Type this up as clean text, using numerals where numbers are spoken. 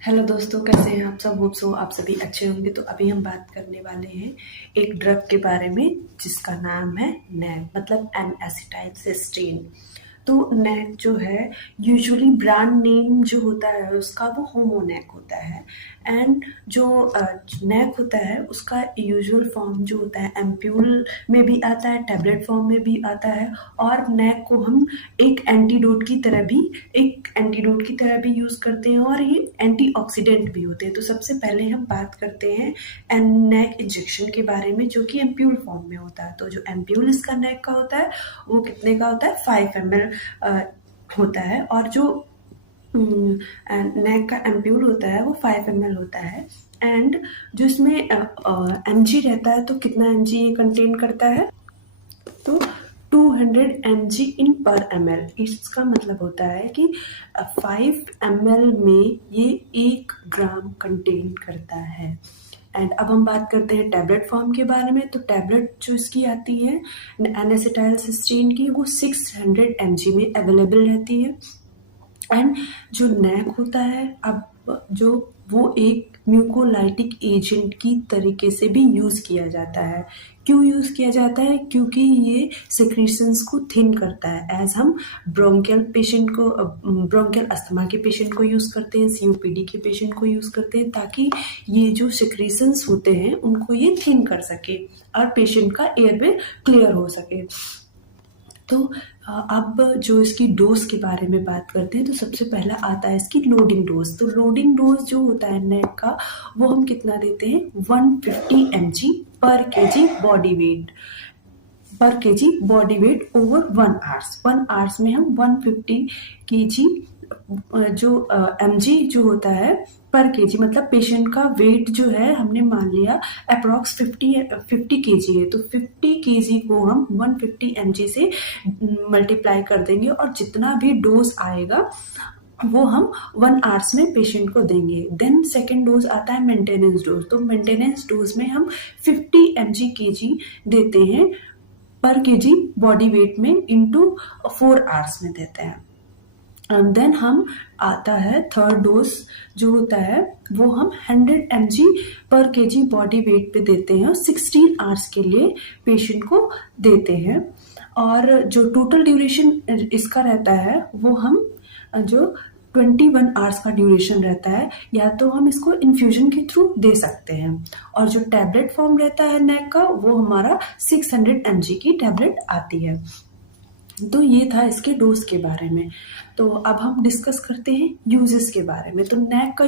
Hello दोस्तों, कैसे हैं आप सब। होप सो आप सभी अच्छे होंगे। तो अभी हम बात करने वाले हैं एक ड्रग के बारे में जिसका नाम है नैक, मतलब एन एसिटाइलसिस्टीन। तो नैक जो है, यूजुअली ब्रांड नेम जो होता है उसका वो होमोनैक होता है। एंड जो नैक होता है उसका यूजुअल फॉर्म जो होता है एम्प्यूल में भी आता है, टैबलेट फॉर्म में भी आता है। और नैक को हम एक एंटीडोट की तरह भी यूज करते हैं, और ये एंटीऑक्सीडेंट भी होते हैं। तो सबसे पहले हम बात करते हैं नैक इंजेक्शन के बारे में, जो कि एम्प्यूल फॉर्म में होता है। तो जो एम्प्यूल इसका नैक का होता है वो कितने का होता है, 5 ml होता है। और जो नैक का एम्प्यूल होता है वो 5 ml होता है। एंड जो इसमें mg रहता है, तो कितना mg ये कंटेन करता है, तो 200 mg इन पर ml। इसका मतलब होता है कि 5 ml में ये 1 ग्राम कंटेन करता है। एंड अब हम बात करते हैं टैबलेट फॉर्म के बारे में। तो टैबलेट जो इसकी आती है एन-एसिटाइलसिस्टीन की, वो 600 mg में अवेलेबल रहती है। एंड जो नैक होता है, अब जो वो एक म्यूकोलाइटिक एजेंट की तरीके से भी यूज किया जाता है। क्यों यूज किया जाता है? क्योंकि ये सिक्रीशंस को थिन करता है। एज हम ब्रोंकियल अस्थमा के पेशेंट को यूज करते हैं, सीओपीडी के पेशेंट को यूज करते हैं, ताकि ये जो सिक्रीशंस होते हैं उनको ये थिन कर सके और पेशेंट का एयरवे क्लियर हो सके। तो अब जो इसकी डोज के बारे में बात करते हैं, तो सबसे पहला आता है इसकी लोडिंग डोज। तो लोडिंग डोज जो होता है नैक का, वो हम कितना देते हैं, 150 mg पर KG body weight over 1 hours में हम 150 केजी जो mg जो होता है पर केजी, मतलब पेशेंट का वेट जो है हमने मान लिया अप्रॉक्स 50 केजी है, तो 50 केजी को हम 150 mg से मल्टीप्लाई कर देंगे, और जितना भी डोज आएगा वो हम 1 आवर्स में पेशेंट को देंगे। देन सेकेंड डोज आता है मेंटेनेंस डोज। तो मेंटेनेंस डोज में हम 50 mg केजी देते हैं पर केजी बॉडी वेट में इंटू 4 आवर्स में देते हैं। एंड देन हम आता है थर्ड डोज जो होता है, वो हम 100 mg पर केजी बॉडी वेट पे देते हैं और 16 आवर्स के लिए पेशेंट को देते हैं। और जो टोटल ड्यूरेशन इसका रहता है, वो हम जो 21 आवर्स का ड्यूरेशन रहता है, या तो हम इसको इन्फ्यूजन के थ्रू दे सकते हैं। और जो टैबलेट फॉर्म रहता है नैक का, वो हमारा 600 mg की टैबलेट आती है। तो ये था इसके डोज के बारे में। तो अब हम डिस्कस करते हैं यूजेस के बारे में। तो नैक का